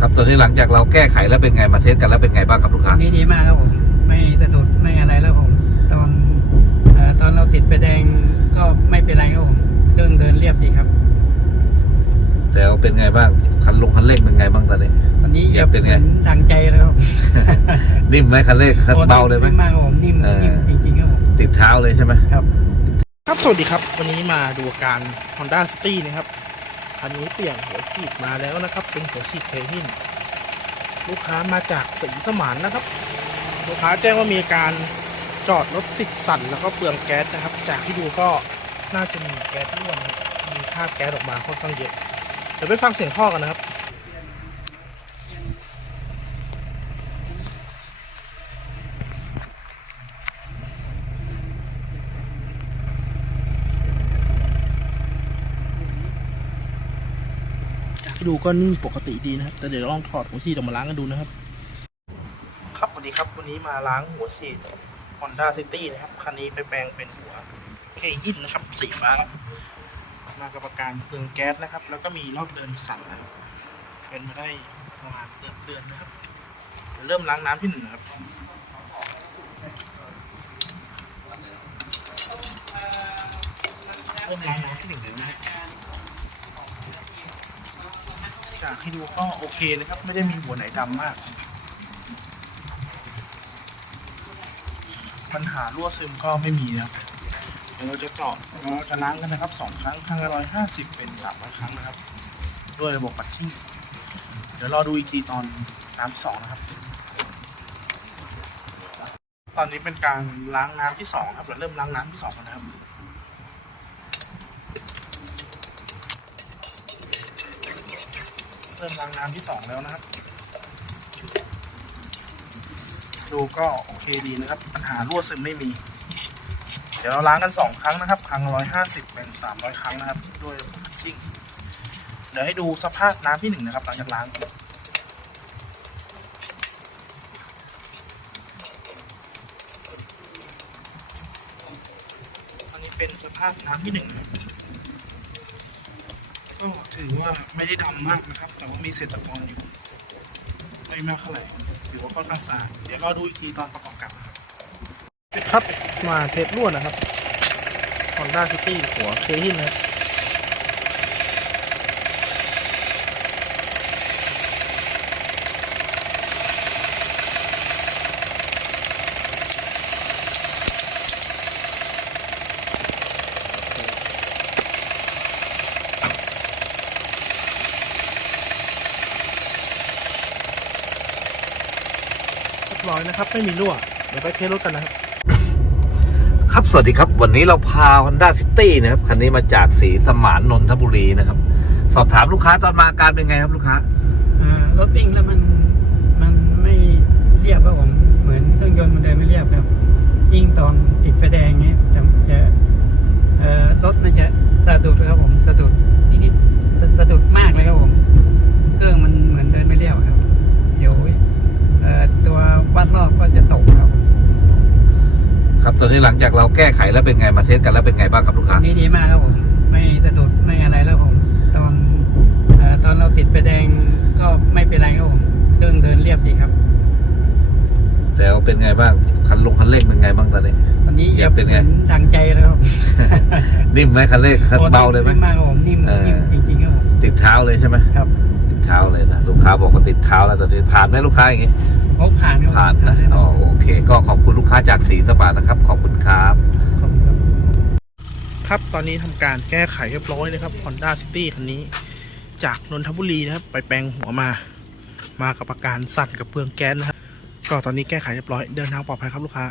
ครับตอนนี้หลังจากเราแก้ไขแล้วเป็นไงมาเทสกันแล้วเป็นไงบ้างครับลูกค้านี่ดีมากครับผมไม่สะดุดไม่อะไรแล้วผมตอนเอ่อตอนเราติดไฟแดงก็ไม่เป็นไรครับผมเครื่องเดินเรียบดีครับแต่ว่าเป็นไงบ้างคันลงคันเร่งเป็นไงบ้างตอนนี้ ตอนนี้เหยียบเป็นไงหมือทางใจเลยครับนิ่มไหมคันเร่งคันเบาเลยไหม นิ่มมากครับผมนิ่มเออ นิ่มจริงๆครับผม ติดเท้าเลยใช่ไหม ครับ ครับ สวัสดีครับ วันนี้มาดูอาการ Honda City นะครับ คันนี้เปลี่ยนหัวฉีดมาแล้วนะครับ เป็นหัวฉีดเทหินลูกค้ามาจากสีสมานนะครับ ลูกค้าแจ้งว่ามีอาการจอดรถติดสั่นแล้วก็เปลืองแก๊สนะครับ จากที่ดูก็น่าจะมีแก๊สรั่วนมีค่าแก๊สออกมาค่อนข้างเยอะเดี๋ยวไปฟังเสียงท่อกันนะครับ ดูก็นิ่งปกติดีนะครับ แต่เดี๋ยวลองถอดหัวฉีดออกมาล้างกันดูนะครับ ครับสวัสดีครับวันนี้มาล้างหัวฉีด Honda City นะครับ คันนี้ไปแปลงเป็นหัวเคหินนะครับ สีฟ้า มากับอาการเปลืองแก๊สนะครับ แล้วก็มีรอบเดินสั่นนะครับเป็นมาได้ประมาณเกือบเดือนนะครับเดี๋ยวเริ่มล้างน้ำที่หนึ่งนะครับเริ่มล้างน้ำที่หนึ่งเลยนะครับากที่ดูก็โอเคนะครับ ไม่ได้มีหัวไหนดำมาก ปัญหารั่วซึมก็ไม่มีนะครับ เดี๋ยวเราจะเจาะเราจะล้างกันนะครับสองครั้งครั้งละร้อยห้าสิบเป็นสามร้อยครั้งนะครับ ด้วยระบบปัดชิ่งเดี๋ยวรอดูอีกทีตอนน้ำที่สองนะครับ ตอนนี้เป็นการล้างน้ำที่สองครับเราเริ่มล้างน้ำที่สองกันนะครับ เริ่มล้างน้ำที่สองแล้วนะครับ ดูก็โอเคดีนะครับ ปัญหารั่วซึมไม่มี เดี๋ยวเราล้างกันสองครั้งนะครับ ครั้งร้อยห้าสิบเป็นสามร้อยครั้งนะครับ ด้วยชิ่งเดี๋ยวให้ดูสภาพน้ำที่หนึ่งนะครับ หลังจากล้างอันนี้เป็นสภาพน้ำที่หนึ่ง ก็ถือว่าไม่ได้ดำมากนะครับ แต่ว่ามีเศษตะกอนอยู่ไม่มากเท่าไหร่ถือว่าค่อนข้างสะอาดเดี๋ยวรอดูอีกทีตอนประกอบกับนะครับครับมาเทปรั่วนะครับ Honda City หัวเคหินนะ รับเรียบร้อยนะครับ ไม่มีรั่ว เดี๋ยวไปเทสรถกันนะครับ ครับสวัสดีครับ วันนี้เราพา Honda City นะครับ คันนี้มาจากสีสมานนนทบุรีนะครับ สอบถามลูกค้าตอนมาอาการเป็นไงครับลูกค้าอ่ารถวิ่งแล้วมันมันไม่เรียบครับผมเหมือนเครื่องยนต์มันเดินไม่เรียบครับ ยิ่งตอนติดไฟแดงเนี้ยจะจะเอ่อรถมันจะสะดุดครับผมสะดุดนิดๆสะสะดุดมากเลยครับผม เครื่องมันเหมือนเดินไม่เรียบครับ เดี๋ยวเอ่อ ตัววัดรอบก็จะตกครับ ครับตอนนี้หลังจากเราแก้ไขแล้วเป็นไงมาเทสกันแล้วเป็นไงบ้างครับลูกค้านี่ดีมากครับผม ไม่สะดุดไม่อะไรแล้วผมตอนเอ่อตอนเราติดไฟแดงก็ไม่เป็นไรครับผมเครื่องเดินเรียบดีครับแต่ว่าเป็นไงบ้างคันลงคันเร่งเป็นไงบ้างตอนนี้ ตอนนี้เหยียบเป็นไง หมือทางใจเลยครับนิ่มไหมคันเร่งคันเบาเลยไหม นิ่มมากครับผมนิ่มเออ นิ่มจริงๆครับผมติดเท้าเลยใช่ไหมครับ ติดเท้าเลยนะลูกค้าบอกว่าติดเท้าแล้วตอนนี้ผ่านไหมลูกค้าอย่างงี้ โอ้ผ่านครับผมผ่านนะแออ๋อโอเค ก็ขอบคุณลูกค้าจากสีสปานะครับ ขอบคุณครับ ขอบคุณครับ ครับตอนนี้ทำการแก้ไขเรียบร้อยนะครับ Honda City คันนี้ จากนนทบุรีนะครับ ไปแปลงหัวมา มากับอาการสั่นกับเปลืองแก๊สนะครับ ก็ตอนนี้แก้ไขเรียบร้อยเดินทางปลอดภัยครับลูกค้า